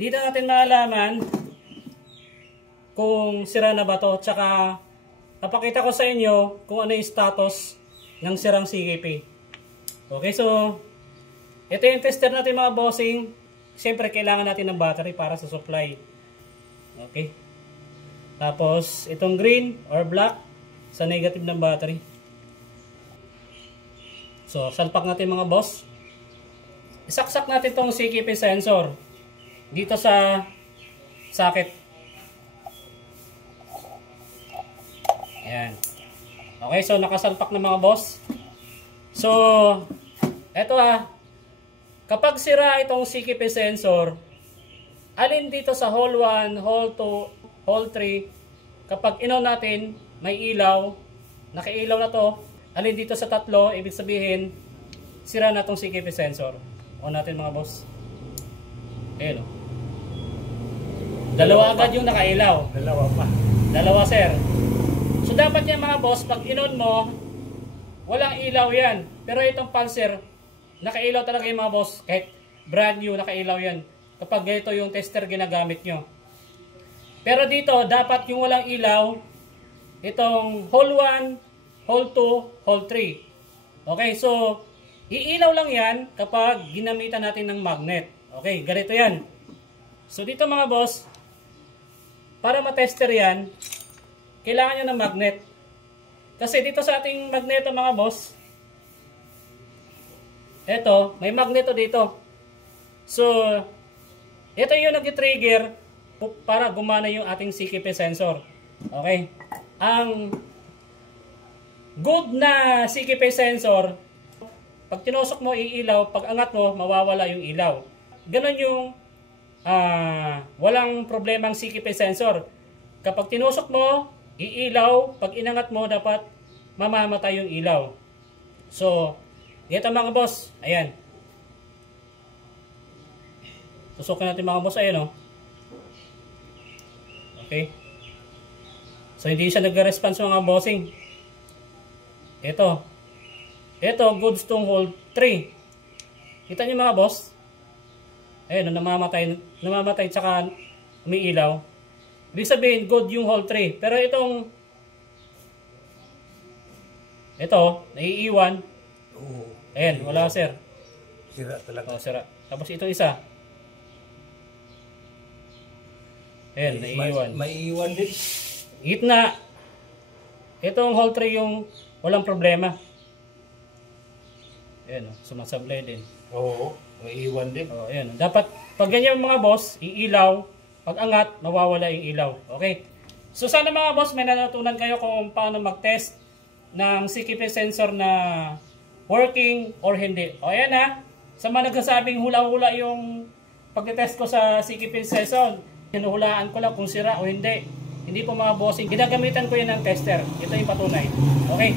dito natin malalaman kung sira na ba to. Tsaka napakita ko sa inyo kung ano yung status ng sirang CKP. Okay, so ito yung tester natin mga bossing. Siyempre kailangan natin ng battery para sa supply. Okay. Tapos itong green or black sa negative ng battery. So salpak natin mga boss. Isaksak natin itong CKP sensor dito sa socket. Ayan. Okay, so nakasalpak na mga boss. So eto kapag sira itong CKP sensor, alin dito sa hole 1, hole 2, hole 3, kapag in-on natin, may ilaw, nakailaw na to, alin dito sa tatlo, ibig sabihin, sira na itong CKP sensor. On natin mga boss. Ayan o. Dalawa agad yung nakailaw. Dalawa pa. Dalawa sir. So dapat yan mga boss, pag in-on mo, walang ilaw yan. Pero itong pulser, nakailaw talaga yung mga boss. Kahit brand new, nakailaw yan. Kapag ganito yung tester ginagamit nyo. Pero dito, dapat yung walang ilaw, itong hole 1, hole 2, hole 3. Okay, so, iilaw lang yan kapag ginamitan natin ng magnet. Okay, ganito yan. So, dito mga boss, para matester yan, kailangan nyo ng magnet. Kasi dito sa ating magneto mga boss, eto, may magneto dito. So, ito yung nag-trigger para gumana yung ating CKP sensor. Okay? Ang good na CKP sensor, pag tinusok mo, iilaw. Pag angat mo, mawawala yung ilaw. Ganon yung walang problemang CKP sensor. Kapag tinusok mo, iilaw. Pag inangat mo, dapat mamamatay yung ilaw. So, ito mga boss, ayan. Tusukin natin mga boss, ayan o. Okay. So, hindi siya nag-response mga bossing. Ito. Ito, goods tong hole 3. Kita niyo mga boss? Ayan, namamatay tsaka umiilaw. Ibig sabihin, good yung hole 3. Pero itong ito, naiiwan. Ayan, wala sir. Sira talaga. Oh, sira. Tapos itong isa. Ayan, naiiwan. Maiiwan din. Gitna. Itong hole 3 yung walang problema. Ayan, sumasablay din. Oo, maiiwan din. Oh, ayan. Dapat, pag ganyan mga boss, iilaw. Pag angat, mawawala yung ilaw. Okay? So, sana mga boss, may natutunan kayo kung paano mag-test ng CKP sensor na working or hindi. O ayan sa mga nagsasabing hula-hula yung pag-test ko sa CKP sensor, hinuhulaan ko lang kung sira o hindi. Hindi po mga bossing, ginagamitan ko yun ng tester. Ito yung patunay. Okay?